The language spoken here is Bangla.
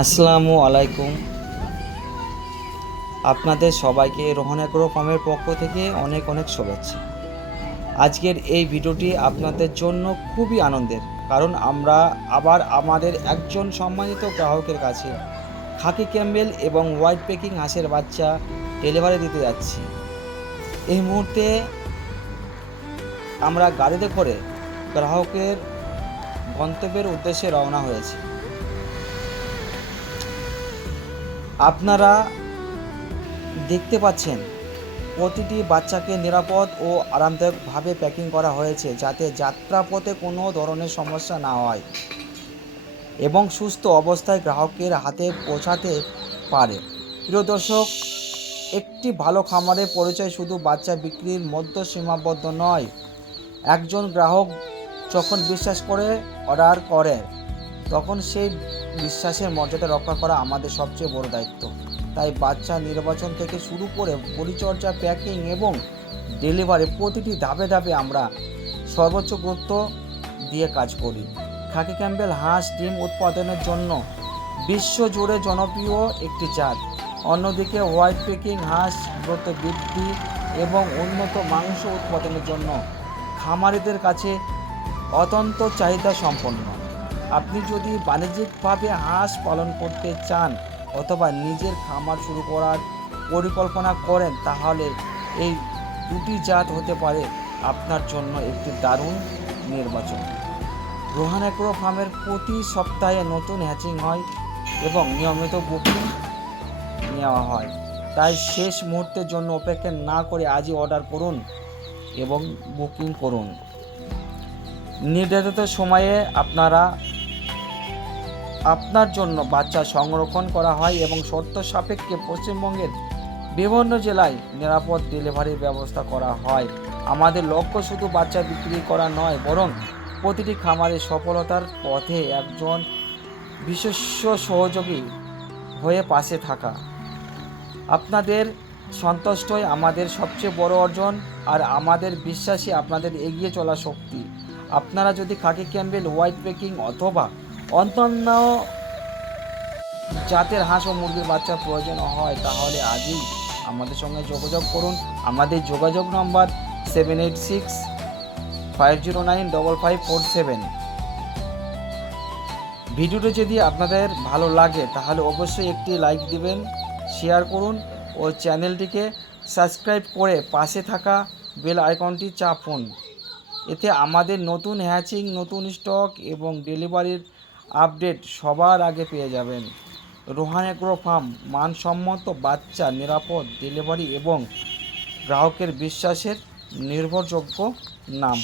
আসসালামু আলাইকুম। আপনাদের সবাইকে রোহন এগ্রো ফার্মের পক্ষ থেকে অনেক অনেক শুভেচ্ছা। আজকের এই ভিডিওটি আপনাদের জন্য খুবই আনন্দের, কারণ আমরা আবার আমাদের একজন সম্মানিত গ্রাহকের কাছে খাকি ক্যাম্বেল এবং হোয়াইট পেকিং হাঁসের বাচ্চা ডেলিভারি দিতে যাচ্ছি। এই মুহূর্তে আমরা গাড়িতে করে গ্রাহকের গন্তব্যের উদ্দেশ্যে রওনা হয়েছি। আপনারা দেখতে পাচ্ছেন প্রতিটি বাচ্চাকে নিরাপদ ও আরামদায়কভাবে প্যাকিং করা হয়েছে, যাতে যাত্রাপথে কোনো ধরনের সমস্যা না হয় এবং সুস্থ অবস্থায় গ্রাহকের হাতে পৌঁছাতে পারে। প্রিয় দর্শক, একটি ভালো খামারের পরিচয় শুধু বাচ্চা বিক্রির মধ্যে সীমাবদ্ধ নয়। একজন গ্রাহক যখন বিশ্বাস করে অর্ডার করে, তখন সেই বিশ্বাসের মর্যাদা রক্ষা করা আমাদের সবচেয়ে বড় দায়িত্ব। তাই বাচ্চা নির্বাচন থেকে শুরু করে পরিচর্যা, প্যাকিং এবং ডেলিভারি প্রতিটি ধাপে ধাপে আমরা সর্বোচ্চ গুরুত্ব দিয়ে কাজ করি। খাকি ক্যাম্বেল হাঁস ডিম উৎপাদনের জন্য বিশ্বজুড়ে জনপ্রিয় একটি জাত। অন্যদিকে হোয়াইট পেকিং হাঁস দ্রুত বৃদ্ধি এবং উন্নত মাংস উৎপাদনের জন্য খামারিদের কাছে অত্যন্ত চাহিদা সম্পন্ন। আপনি যদি বাণিজ্যিকভাবে হাঁস পালন করতে চান অথবা নিজের খামার শুরু করার পরিকল্পনা করেন, তাহলে এই দুটি জাত হতে পারে আপনার জন্য একটি দারুণ নির্বাচন। রোহন এগ্রো ফার্মের প্রতি সপ্তাহে নতুন হ্যাচিং হয় এবং নিয়মিত বুকিং নেওয়া হয়। তাই শেষ মুহূর্তের জন্য অপেক্ষা না করে আজই অর্ডার করুন এবং বুকিং করুন। নির্ধারিত সময়ে আপনার জন্য বাচ্চা সংরক্ষণ করা হয় এবং শর্ত সাপেক্ষে পশ্চিমবঙ্গের বিভিন্ন জেলায় নিরাপদ ডেলিভারির ব্যবস্থা করা হয়। আমাদের লক্ষ্য শুধু বাচ্চা বিক্রি করা নয়, বরং প্রতিটি খামারের সফলতার পথে একজন বিশেষ্য সহযোগী হয়ে পাশে থাকা। আপনাদের সন্তুষ্টই আমাদের সবচেয়ে বড় অর্জন, আর আমাদের বিশ্বাসী আপনাদের এগিয়ে চলা শক্তি। আপনারা যদি খাকি ক্যাম্বেল, হোয়াইট পেকিং অথবা অন্যান্য জাতের হাঁস ও মুরগির বাচ্চা প্রয়োজন হয়, তাহলে আজই আমাদের সঙ্গে যোগাযোগ করুন। আমাদের যোগাযোগ নম্বর 7865095547। ভিডিওটি যদি আপনাদের ভালো লাগে তাহলে অবশ্যই একটি লাইক দিবেন, শেয়ার করুন ও চ্যানেলটিকে সাবস্ক্রাইব করে পাশে থাকা বেল আইকনটি চাপুন। এতে আমাদের নতুন হ্যাচিং, নতুন স্টক এবং ডেলিভারির আপডেট সবার আগে পেয়ে যাবেন। রোহন এগ্রো ফার্ম, মানসম্মত বাচ্চা, নিরাপদ ডেলিভারি এবং গ্রাহকের বিশ্বাসের নির্ভরযোগ্য নাম।